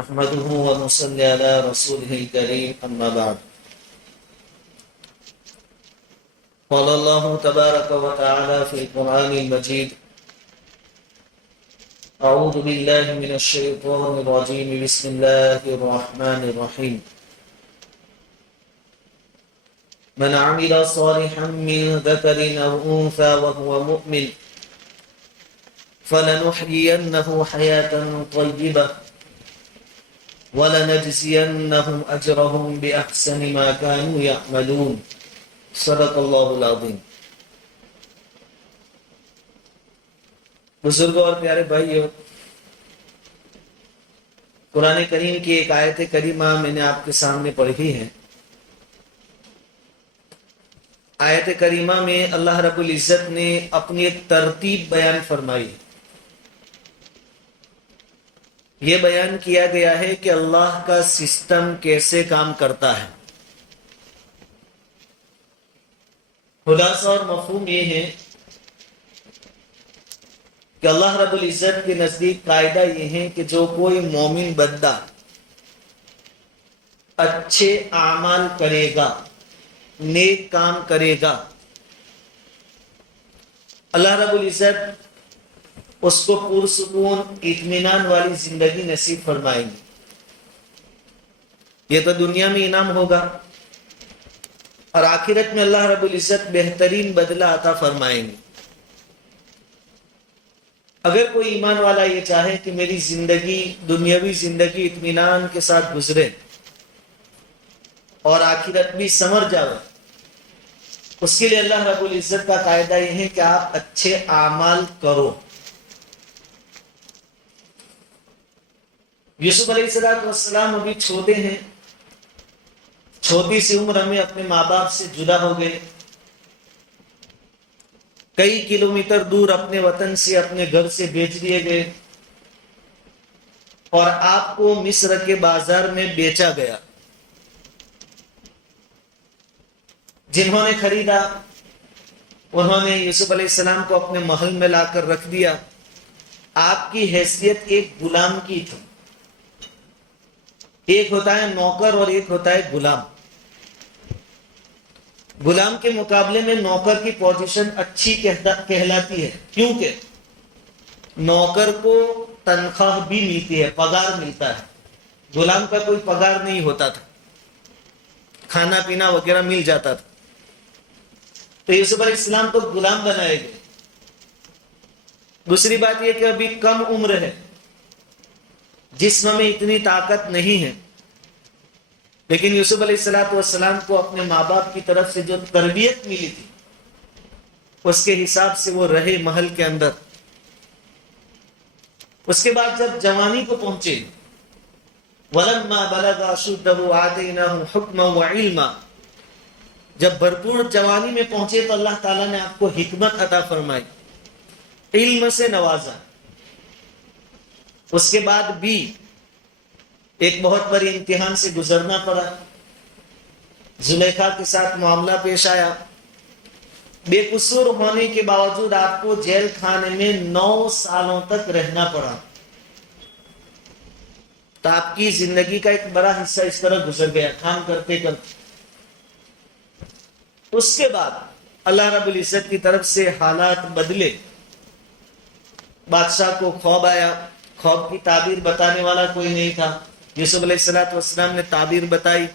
نحمده ونصلي على رسوله الكريم أما بعد. قال الله تبارك وتعالى في القرآن المجيد: أعوذ بالله من الشيطان الرجيم، بسم الله الرحمن الرحيم. من عمل صالحا من ذكر أو أنثى وهو مؤمن فلنحيينه حياة طيبة وَلَنَجْزِيَنَّهُمْ أَجْرَهُمْ بِأَحْسَنِ مَا كَانُوا يَعْمَلُونَ. صدق اللہ العظیم. بزرگوں اور پیارے بھائیوں، قرآن کریم کی ایک آیت کریمہ میں نے آپ کے سامنے پڑھی ہے. آیت کریمہ میں اللہ رب العزت نے اپنی ایک ترتیب بیان فرمائی. یہ بیان کیا گیا ہے کہ اللہ کا سسٹم کیسے کام کرتا ہے. خلاصہ اور مفہوم یہ ہے کہ اللہ رب العزت کے نزدیک قاعدہ یہ ہے کہ جو کوئی مومن بندہ اچھے اعمال کرے گا، نیک کام کرے گا، اللہ رب العزت اس کو پرسکون اطمینان والی زندگی نصیب فرمائیں گے. یہ تو دنیا میں انعام ہوگا، اور آخرت میں اللہ رب العزت بہترین بدلہ عطا فرمائیں گے. اگر کوئی ایمان والا یہ چاہے کہ میری زندگی، دنیاوی زندگی اطمینان کے ساتھ گزرے اور آخرت بھی سنور جائے، اس کے لیے اللہ رب العزت کا قاعدہ یہ ہے کہ آپ اچھے اعمال کرو. یوسف علیہ السلام ابھی چھوٹے ہیں، چھوٹی سی عمر میں اپنے ماں باپ سے جدا ہو گئے، کئی کلومیٹر دور اپنے وطن سے، اپنے گھر سے بیچ دیے گئے، اور آپ کو مصر کے بازار میں بیچا گیا. جنہوں نے خریدا انہوں نے یوسف علیہ السلام کو اپنے محل میں لا کر رکھ دیا. آپ کی حیثیت ایک غلام کی تھی. ایک ہوتا ہے نوکر اور ایک ہوتا ہے غلام. غلام کے مقابلے میں نوکر کی پوزیشن اچھی کہلاتی ہے، کیونکہ نوکر کو تنخواہ بھی ملتی ہے، پگار ملتا ہے. غلام کا کوئی پگار نہیں ہوتا تھا، کھانا پینا وغیرہ مل جاتا تھا. تو یوسف علیہ السلام کو غلام بنائے گئے. دوسری بات یہ کہ ابھی کم عمر ہے، جسم میں اتنی طاقت نہیں ہے، لیکن یوسف علیہ السلام کو اپنے ماں باپ کی طرف سے جو تربیت ملی تھی اس کے حساب سے وہ رہے محل کے اندر. اس کے بعد جب جوانی کو پہنچے، وَلَمَّا بَلَغَ أَشُدَّهُ آتَيْنَاهُ حُکْمًا وَعِلْمًا، جب بھرپور جوانی میں پہنچے تو اللہ تعالیٰ نے آپ کو حکمت عطا فرمائی، علم سے نوازا. اس کے بعد بھی ایک بہت بڑی امتحان سے گزرنا پڑا. زلیخا کے ساتھ معاملہ پیش آیا. بے قصور ہونے کے باوجود آپ کو جیل خانے میں 9 سالوں تک رہنا پڑا. تو آپ کی زندگی کا ایک بڑا حصہ اس طرح گزر گیا کام کرتے کرتے. اس کے بعد اللہ رب العزت کی طرف سے حالات بدلے. بادشاہ کو خواب آیا، خواب کی تعبیر بتانے والا کوئی نہیں تھا. یوسف علیہ السلام نے تعبیر بتائی،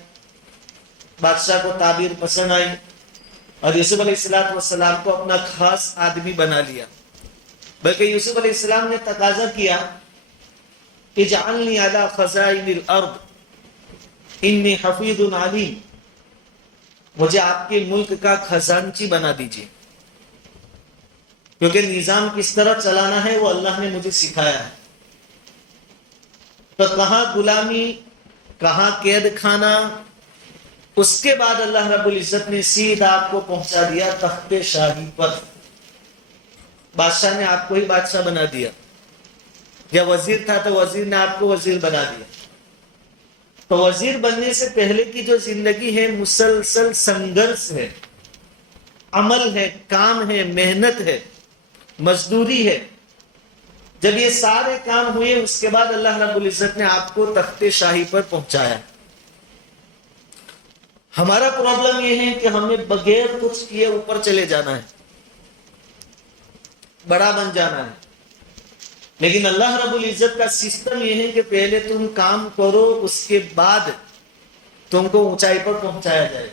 بادشاہ کو تعبیر پسند آئی، اور یوسف علیہ السلام کو اپنا خاص آدمی بنا لیا. بلکہ یوسف علیہ السلام نے تقاضا کیا، اجعلنی علی خزائن الارض انی حفیظ علیم، مجھے آپ کے ملک کا خزانچی بنا دیجیے، کیونکہ نظام کس طرح چلانا ہے وہ اللہ نے مجھے سکھایا ہے. تو کہاں غلامی، کہاں قید خانہ. اس کے بعد اللہ رب العزت نے سیدھا آپ کو پہنچا دیا تخت شاہی پر. بادشاہ نے آپ کو ہی بادشاہ بنا دیا. جب وزیر تھا تو وزیر نے آپ کو وزیر بنا دیا. تو وزیر بننے سے پہلے کی جو زندگی ہے مسلسل سنگھرش ہے، عمل ہے، کام ہے، محنت ہے، مزدوری ہے. جب یہ سارے کام ہوئے اس کے بعد اللہ رب العزت نے آپ کو تخت شاہی پر پہنچایا. ہمارا پرابلم یہ ہے کہ ہمیں بغیر کچھ کیے اوپر چلے جانا ہے, بڑا بن جانا ہے. لیکن اللہ رب العزت کا سسٹم یہ ہے کہ پہلے تم کام کرو, اس کے بعد تم کو اونچائی پر پہنچایا جائے.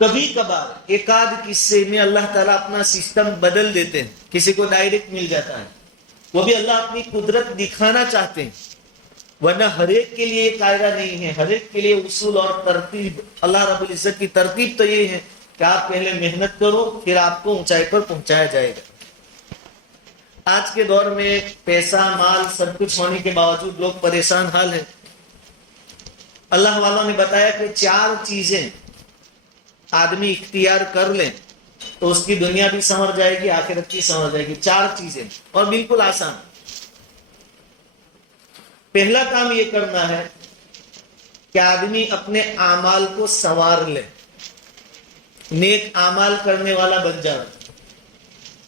کبھی کبھار ایک آدھ قصے میں اللہ تعالیٰ اپنا سسٹم بدل دیتے ہیں, کسی کو ڈائریکٹ مل جاتا ہے, وہ بھی اللہ اپنی قدرت دکھانا چاہتے ہیں. ورنہ ہر ایک کے لیے قاعدہ نہیں ہے, ہر ایک کے لیے اصول اور ترتیب. اللہ رب العزت کی ترتیب تو یہ ہے کہ آپ پہلے محنت کرو, پھر آپ کو اونچائی پر پہنچایا جائے گا. آج کے دور میں پیسہ مال سب کچھ ہونے کے باوجود لوگ پریشان حال ہیں. اللہ والوں نے بتایا کہ 4 چیزیں آدمی اختیار کر لیں تو اس کی دنیا بھی سنور جائے گی, آخرت کی سنور جائے گی. 4 چیزیں اور بالکل آسان. پہلا کام یہ کرنا ہے کہ آدمی اپنے اعمال کو سنوار لے, نیک اعمال کرنے والا بن جائے.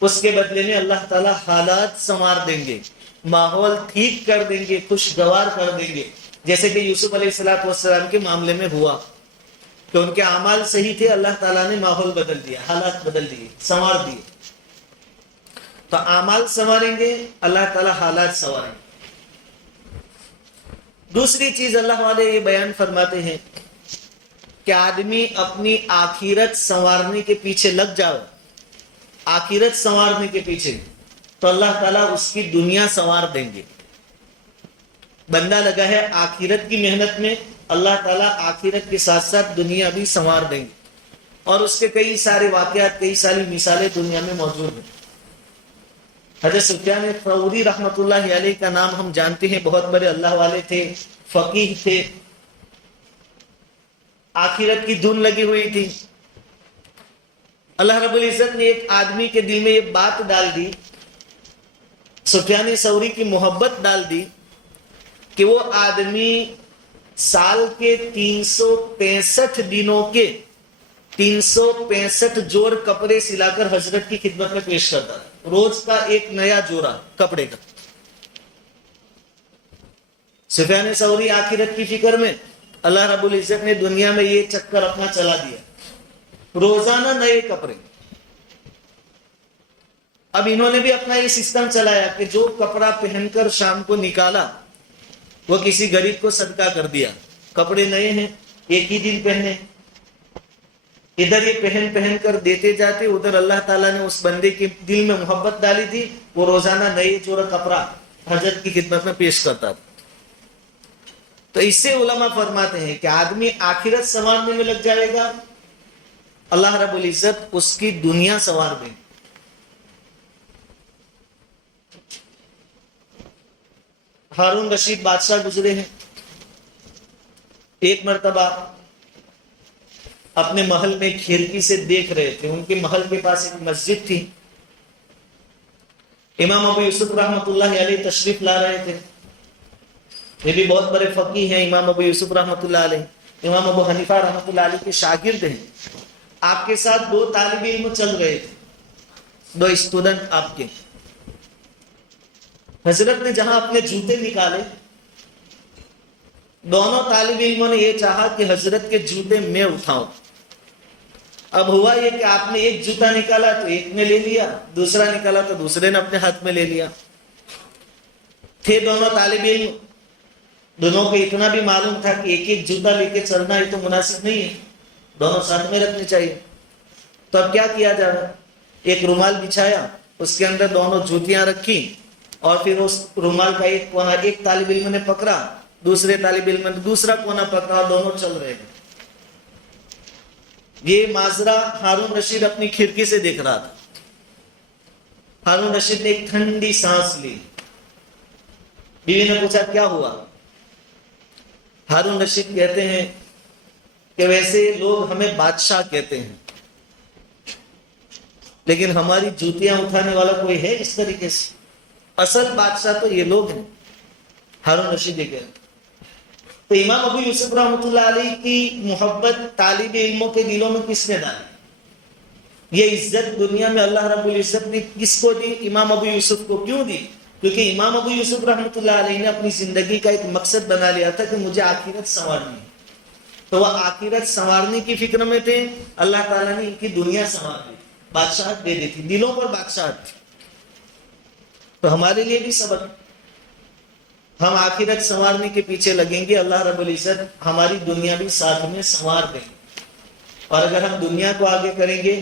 اس کے بدلے میں اللہ تعالیٰ حالات سنوار دیں گے, ماحول ٹھیک کر دیں گے, خوشگوار کر دیں گے. جیسے کہ یوسف علیہ السلام کے معاملے میں ہوا کہ ان کے اعمال صحیح تھے, اللہ تعالیٰ نے ماحول بدل دیا, حالات بدل دیے, سنوار دیے. تو اعمال سنواریں گے, اللہ تعالیٰ حالات سنواریں گے. دوسری چیز اللہ والے یہ بیان فرماتے ہیں کہ آدمی اپنی آخرت سنوارنے کے پیچھے لگ جاؤ, آخرت سنوارنے کے پیچھے, تو اللہ تعالیٰ اس کی دنیا سنوار دیں گے. بندہ لگا ہے آخرت کی محنت میں, اللہ تعالیٰ آخرت کے ساتھ ساتھ دنیا بھی سنوار دیں گے. اور اس کے کئی سارے واقعات, کئی ساری مثالیں دنیا میں موجود ہیں. حضرت سفیان ثوری رحمۃ اللہ علیہ کا نام ہم جانتے ہیں, بہت بڑے اللہ والے تھے, فقیہ تھے, آخرت کی دھن لگی ہوئی تھی. اللہ رب العزت نے ایک آدمی کے دل میں یہ بات ڈال دی, سفیان ثوری کی محبت ڈال دی کہ وہ آدمی سال کے 365 دنوں کے 365 جوڑ کپڑے سلا کر حضرت کی خدمت میں پیش کرتا ہے. روز کا ایک نیا جوڑا کپڑے کا. سفیان ثوری آخرت کی فکر میں, اللہ رب العزت نے دنیا میں یہ چکر اپنا چلا دیا, روزانہ نئے کپڑے. اب انہوں نے بھی اپنا یہ سسٹم چلایا کہ جو کپڑا پہن کر شام کو نکالا وہ کسی غریب کو صدقہ کر دیا. کپڑے نئے ہیں, ایک ہی دن پہنے, ادھر یہ پہن کر دیتے جاتے, ادھر اللہ تعالیٰ نے اس بندے کے دل میں محبت ڈالی تھی, وہ روزانہ نئے جوڑا کپڑا حضرت کی خدمت میں پیش کرتا تھا. تو اس سے علماء فرماتے ہیں کہ آدمی آخرت سنوارنے میں لگ جائے گا, اللہ رب العزت اس کی دنیا سنوار دیں. ہارون رشید بادشاہ گزرے ہیں. ایک مرتبہ اپنے محل میں کھڑکی سے دیکھ رہے تھے, ان کے محل کے پاس ایک مسجد تھی. امام ابو یوسف رحمۃ اللہ علیہ تشریف لا رہے تھے. یہ بھی بہت بڑے فقیہ ہیں امام ابو یوسف رحمۃ اللہ علیہ, امام ابو حنیفہ رحمۃ اللہ علیہ کے شاگرد ہیں. آپ کے ساتھ 2 طالب علم چل رہے تھے, 2 اسٹوڈنٹ آپ کے. حضرت نے جہاں اپنے جوتے نکالے, دونوں طالب علموں نے یہ چاہا کہ حضرت کے جوتے میں اٹھاؤں. اب ہوا یہ کہ آپ نے ایک جوتا نکالا تو ایک نے لے لیا, دوسرا نکالا تو دوسرے نے اپنے ہاتھ میں لے لیا. تھے دونوں طالب علم, دونوں کو اتنا بھی معلوم تھا کہ ایک ایک جوتا لے کے چلنا یہ تو مناسب نہیں ہے, دونوں ساتھ میں رکھنے چاہیے. تو اب کیا کیا جا رہا, ایک رومال بچھایا, اس کے اندر دونوں جوتیاں رکھی, اور پھر اس رومال کا ایک کونا ایک طالب علم نے پکڑا, دوسرے طالب علم نے دوسرا کونا پکڑا, دونوں چل رہے ہیں. یہ ماجرا ہارون رشید اپنی کھڑکی سے دیکھ رہا تھا. ہارون رشید نے ایک ٹھنڈی سانس لی. بیوی نے پوچھا کیا ہوا. ہارون رشید کہتے ہیں کہ ویسے لوگ ہمیں بادشاہ کہتے ہیں, لیکن ہماری جوتیاں اٹھانے والا کوئی ہے اس طریقے سے؟ اصل بادشاہ تو یہ لوگ ہیں. ہارون رشید کہتے ہیں. تو امام ابو یوسف رحمۃ اللہ علیہ کی محبت طالب علموں کے دلوں میں کس نے ڈالی؟ یہ عزت دنیا میں اللہ رب العزت نے کس کو دی؟ امام ابو یوسف کو. کیوں دی؟ کیونکہ امام ابو یوسف رحمۃ اللہ علیہ نے اپنی زندگی کا ایک مقصد بنا لیا تھا کہ مجھے آخرت سنوارنی ہے. تو وہ آخرت سنوارنے کی فکر میں تھے. اللہ تعالیٰ نے ان کی دنیا سنوار دی, بادشاہت دے دی تھی, دلوں پر بادشاہت تھی. تو ہمارے لیے بھی سبق, ہم آخرت سنوارنے کے پیچھے لگیں گے, اللہ رب العزت ہماری دنیا بھی ساتھ میں سنوار دیں گے. اور اگر ہم دنیا کو آگے کریں گے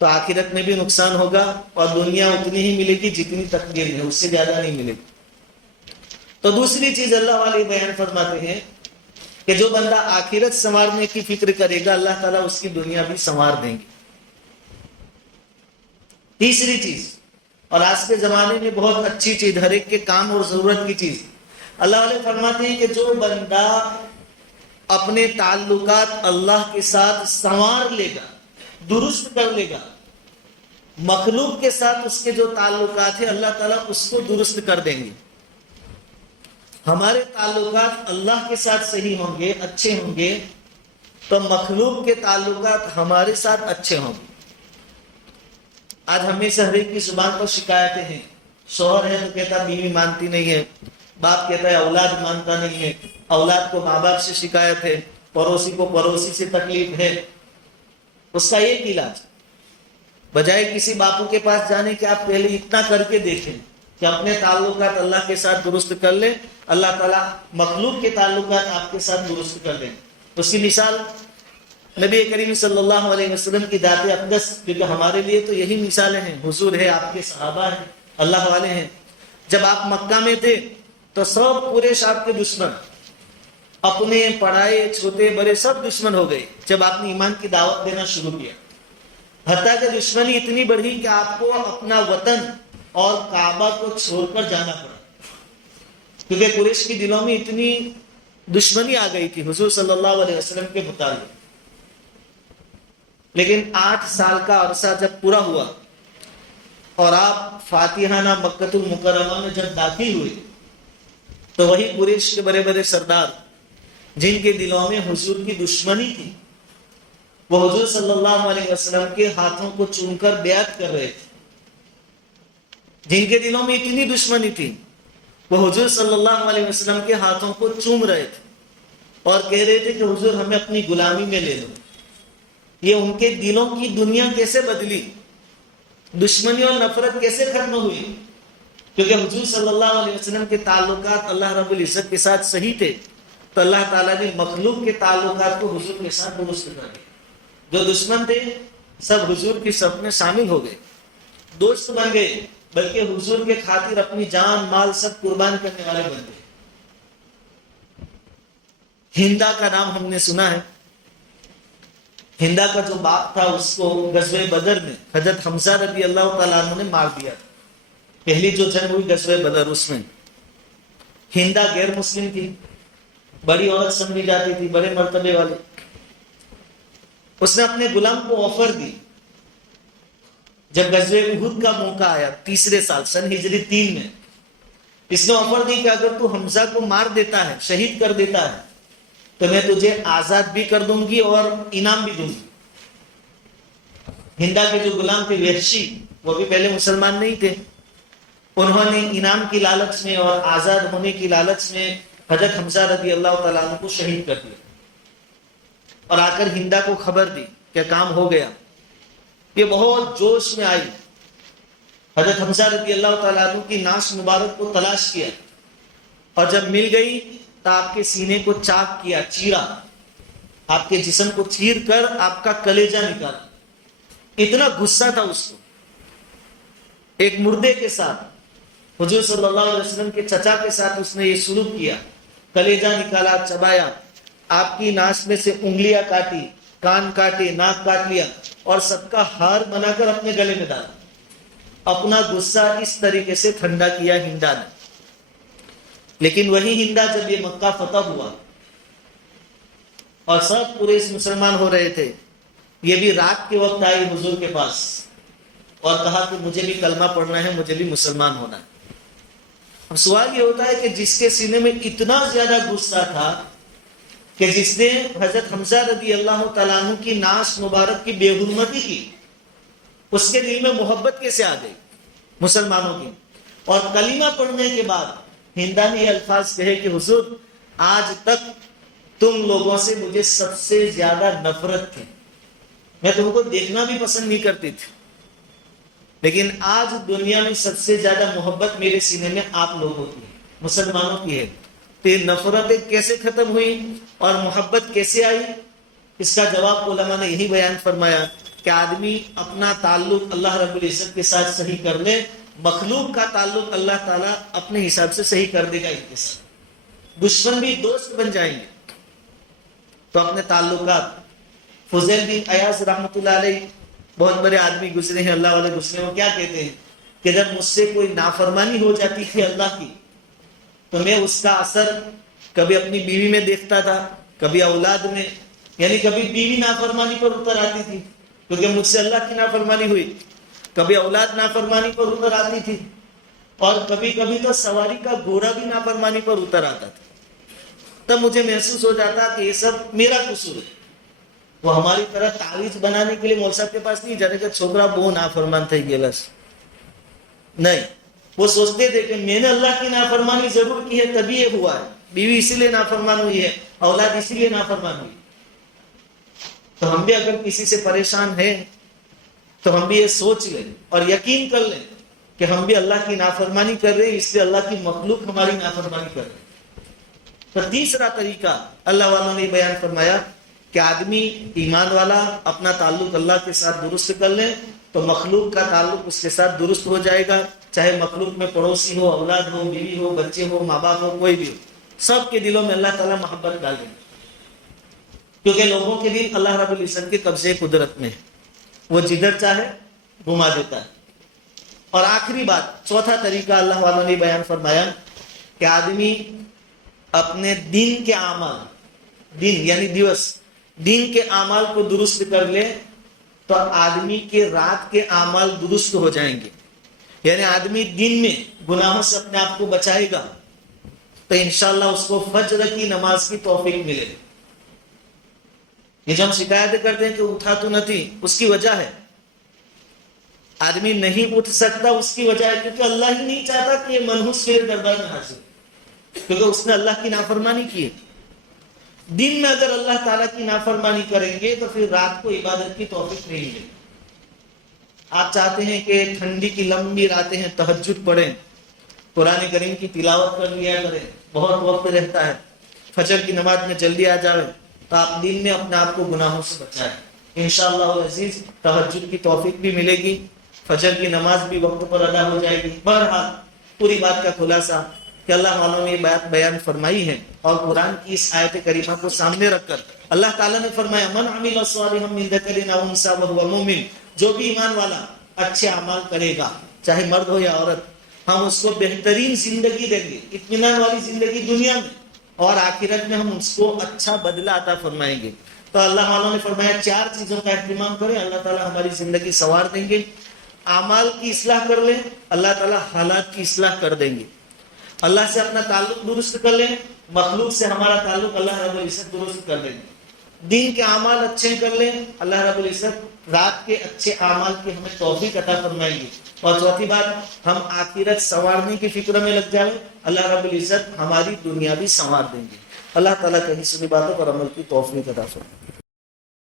تو آخرت میں بھی نقصان ہوگا, اور دنیا اتنی ہی ملے گی جتنی تقدیر ہے, اس سے زیادہ نہیں ملے گی. تو دوسری چیز اللہ والے بیان فرماتے ہیں کہ جو بندہ آخرت سنوارنے کی فکر کرے گا اللہ تعالیٰ اس کی دنیا بھی سنوار دیں گے. تیسری چیز, اور آج کے زمانے میں بہت اچھی چیز, ہر ایک کے کام اور ضرورت کی چیز, اللہ والے فرماتے ہیں کہ جو بندہ اپنے تعلقات اللہ کے ساتھ سنوار لے گا, درست کر لے گا, مخلوق کے ساتھ اس کے جو تعلقات ہیں اللہ تعالیٰ اس کو درست کر دیں گے. ہمارے تعلقات اللہ کے ساتھ صحیح ہوں گے, اچھے ہوں گے, تو مخلوق کے تعلقات ہمارے ساتھ اچھے ہوں گے. آج ہمیں سے ہر ایک کی زبان پر شکایتیں ہیں. شوہر ہے تو کہتا بیوی مانتی نہیں ہے, باپ کہتا ہے اولاد مانتا نہیں ہے, اولاد کو ماں باپ سے شکایت ہے, پڑوسی کو پڑوسی سے تکلیف ہے. اس کا ایک علاج, بجائے کسی باپو کے پاس جانے کے آپ پہلے اتنا کر کے دیکھیں کہ اپنے تعلقات اللہ کے ساتھ درست کر لیں, اللہ تعالیٰ مخلوق کے تعلقات آپ کے ساتھ درست کر دیں. اس کی مثال نبی کریم صلی اللہ علیہ وسلم کی ذات اقدس, کیونکہ ہمارے لیے تو یہی مثالیں ہیں. حضور ہے, آپ کے صحابہ ہیں, اللہ والے ہیں. جب آپ مکہ میں تھے تو سب پورے شام کے دشمن, اپنے پڑھائے چھوٹے بڑے سب دشمن ہو گئے جب آپ نے ایمان کی دعوت دینا شروع کیا. حتیٰ کہ دشمنی اتنی بڑھی کہ آپ کو اپنا وطن اور کعبہ کو چھوڑ کر جانا پڑا, کیونکہ قریش کے دلوں میں اتنی دشمنی آ گئی تھی حضور صلی اللہ علیہ وسلم کے متعلق. لیکن 8 سال کا عرصہ جب پورا ہوا اور آپ فاتحانہ مکۃ المکرمہ میں جب داخل ہوئے تو وہی قریش کے بڑے بڑے سردار جن کے دلوں میں حضور کی دشمنی تھی, وہ حضور صلی اللہ علیہ وسلم کے ہاتھوں کو چوم کر بیعت کر رہے تھے. جن کے دلوں میں اتنی دشمنی تھی وہ حضور صلی اللہ علیہ وسلم کے ہاتھوں کو چوم رہے تھے اور کہہ رہے تھے کہ حضور ہمیں اپنی غلامی میں لے لو. یہ ان کے دلوں کی دنیا کیسے بدلی, دشمنی اور نفرت کیسے ختم ہوئی, کیونکہ حضور صلی اللہ علیہ وسلم کے تعلقات اللہ رب العزت کے ساتھ صحیح تھے. تو اللہ تعالیٰ نے مخلوق کے تعلقات کو حضور کے ساتھ درست کر دیا. جو دشمن تھے سب حضور کی صف میں شامل ہو گئے, دوست بن گئے, بلکہ حضور کے خاطر اپنی جان مال سب قربان کرنے والے بن گئے. ہندا کا نام ہم نے سنا ہے. ہندا کا جو باپ تھا اس کو غزوہ بدر میں حضرت حمزہ رضی اللہ تعالیٰ عنہ نے مار دیا. پہلی جو جنگ ہوئی غزوہ بدر, اس میں ہندا غیر مسلم تھی, بڑی عورت سمجھی جاتی تھی, بڑے مرتبے والی. اس نے اپنے غلام کو آفر دی. جب غزوہ احد کا موقع آیا 3 سال سن ہجری 3 میں, اس نے آفر دی کہ اگر تو حمزہ کو مار دیتا ہے, شہید کر دیتا ہے, تو میں تجھے آزاد بھی کر دوں گی اور انعام بھی دوں گی. ہندا کے جو غلام تھے وحشی, وہ بھی پہلے مسلمان نہیں تھے. انہوں نے انعام کی لالچ میں اور آزاد ہونے کی لالچ میں حضرت حمزہ رضی اللہ تعالیٰ عنہ کو شہید کر دیا, اور آ کر ہندا کو خبر دی کہ کام ہو گیا. یہ بہت جوش میں آئی, حضرت حمزہ رضی اللہ تعالیٰ عنہ کی ناش مبارک کو تلاش کیا, اور جب مل گئی تو آپ کے سینے کو چاک کیا, چیرا, آپ کے جسم کو چیر کر آپ کا کلیجہ نکالا. اتنا غصہ تھا اس کو. ایک مردے کے ساتھ, حضور صلی اللہ علیہ وسلم کے چچا کے ساتھ اس نے یہ سلوک کیا, کلیجہ نکالا, چبایا, آپ کی ناس میں سے انگلیاں کاٹی, کان کاٹے, ناک کاٹ لیا, اور سب کا ہار بنا کر اپنے گلے میں ڈالا. اپنا غصہ اس طریقے سے ٹھنڈا کیا ہندا نے. لیکن وہی ہندا جب یہ مکہ فتح ہوا اور سب قریش مسلمان ہو رہے تھے, یہ بھی رات کے وقت آئی حضور کے پاس اور کہا کہ مجھے بھی کلمہ پڑھنا ہے, مجھے بھی مسلمان ہونا ہے. اب سوال یہ ہوتا ہے کہ جس کے سینے میں اتنا زیادہ غصہ تھا کہ جس نے حضرت حمزہ رضی اللہ تعالیٰ عنہ کی ناس مبارک کی بے حرمتی کی، اس کے دل میں محبت کیسے آ گئی مسلمانوں کی؟ اور کلمہ پڑھنے کے بعد ہندا نے یہ الفاظ کہے کہ حضور آج تک تم لوگوں سے مجھے سب سے زیادہ نفرت تھی، میں تم کو دیکھنا بھی پسند نہیں کرتی تھی، لیکن آج دنیا میں سب سے زیادہ محبت میرے سینے میں آپ لوگوں کی ہے، مسلمانوں کی ہے۔ تو یہ نفرتیں کیسے ختم ہوئی اور محبت کیسے آئی؟ اس کا جواب علماء نے یہی بیان فرمایا کہ آدمی اپنا تعلق اللہ رب العزت کے ساتھ صحیح کر لے، مخلوق کا تعلق اللہ تعالیٰ اپنے حساب سے صحیح کر دے گا ان کے ساتھ، دشمن بھی دوست بن جائیں گے۔ تو اپنے تعلقات، فضیل بن عیاض رحمۃ اللہ علیہ بہت بڑے آدمی گزرے ہیں، اللہ والے گزرے، وہ کیا کہتے ہیں کہ جب مجھ سے کوئی نافرمانی ہو جاتی تھی اللہ کی تو میں اس کا اثر کبھی اپنی بیوی میں دیکھتا تھا، کبھی اولاد میں، یعنی کبھی بیوی نافرمانی پر اتر آتی تھی کیونکہ مجھ سے اللہ کی نافرمانی ہوئی، کبھی اولاد نافرمانی پر اتر آتی تھی، اور کبھی کبھی تو سواری کا گھوڑا بھی نافرمانی پر اتر آتا تھا۔ تب مجھے محسوس ہو جاتا کہ یہ سب میرا قصور ہے۔ وہ ہماری طرح تعویذ بنانے کے لیے مول صاحب کے پاس نہیں جانے کا چھوکرا بہو نافرمان تھا گیلس نہیں، وہ سوچتے تھے کہ میں نے اللہ کی نافرمانی ضرور کی ہے تبھی یہ ہوا ہے، بیوی اسی لیے نافرمان ہوئی ہے، اولاد اسی لیے نافرمان ہوئی۔ تو ہم بھی اگر کسی سے پریشان ہیں تو ہم بھی یہ سوچ لیں اور یقین کر لیں کہ ہم بھی اللہ کی نافرمانی کر رہے ہیں، اس لیے اللہ کی مخلوق ہماری نافرمانی کر رہے ہیں۔ تو تیسرا طریقہ اللہ والوں نے بیان فرمایا کہ آدمی ایمان والا اپنا تعلق اللہ کے ساتھ درست کر لے تو مخلوق کا تعلق اس کے ساتھ درست ہو جائے گا، چاہے مخلوق میں پڑوسی ہو، اولاد ہو، بیوی ہو، بچے ہو، ماں باپ ہو، کوئی بھی ہو، سب کے دلوں میں اللہ تعالیٰ محبت ڈال دیں گے، کیونکہ لوگوں کے دل اللہ رب العزت کے قبضے قدرت میں ہے، وہ جدھر چاہے گھما دیتا ہے۔ اور آخری بات، چوتھا طریقہ اللہ والوں نے بیان فرمایا کہ آدمی اپنے دین کے اعمال، دین یعنی دین کے اعمال کو درست کر لے تو آدمی کے رات کے اعمال درست ہو جائیں گے، یعنی آدمی دن میں گناہوں سے اپنے آپ کو بچائے گا تو انشاءاللہ اس کو فجر کی نماز کی توفیق ملے گی۔ یہ جو ہم شکایتیں کرتے ہیں کہ اٹھا تو نہیں، اس کی وجہ ہے آدمی نہیں اٹھ سکتا، اس کی وجہ ہے کیونکہ اللہ ہی نہیں چاہتا کہ یہ منحوس میرے دربار میں حاضر، کیونکہ اس نے اللہ کی نافرمانی کی ہے۔ دن میں اگر اللہ تعالیٰ کی نافرمانی کریں گے تو پھر رات کو عبادت کی توفیق نہیں ملے گی۔ آپ چاہتے ہیں کہ ٹھنڈی کی لمبی راتیں ہیں، تہجد پڑھیں، قرآن کریم کی تلاوت کر لیا کریں، بہت وقت رہتا ہے، فجر کی نماز میں جلدی آ جائیں تو آپ دن میں اپنے آپ کو گناہوں سے بچائیں، انشاءاللہ العزیز تہجد کی توفیق بھی ملے گی، فجر کی نماز بھی وقت پر ادا ہو جائے گی۔ بہرحال پوری بات کا خلاصہ کہ اللہ والوں نے یہ بات بیان فرمائی ہے، اور قرآن کی اس آیت کریمہ کو سامنے رکھ کر اللہ تعالیٰ نے فرمایا من عمل صالحا من ذکر او انثی وهو مؤمن، جو بھی ایمان والا اچھے اعمال کرے گا چاہے مرد ہو یا عورت، ہم اس کو بہترین زندگی دیں گے، اطمینان والی زندگی دنیا میں، اور آخرت میں ہم اس کو اچھا بدلہ عطا فرمائیں گے۔ تو اللہ والوں نے فرمایا 4 چیزوں کا اہتمام کریں، اللہ تعالیٰ ہماری زندگی سنوار دیں گے۔ اعمال کی اصلاح کر لیں، اللہ تعالیٰ حالات کی اصلاح کر دیں گے۔ اللہ سے اپنا تعلق درست کر لیں، مخلوق سے ہمارا تعلق اللہ رب العزت درست کر دیں گے۔ دین کے اعمال اچھے کر لیں، اللہ رب العزت رات کے اچھے اعمال کی ہمیں توفیق عطا فرمائیں گے۔ اور چوتھی بات، ہم آخرت سنوارنے کی فکر میں لگ جائیں، اللہ رب العزت ہماری دنیا بھی سنوار دیں گے۔ اللہ تعالیٰ کہیں سنی باتوں پر عمل کی توفیق عطا فرمائے۔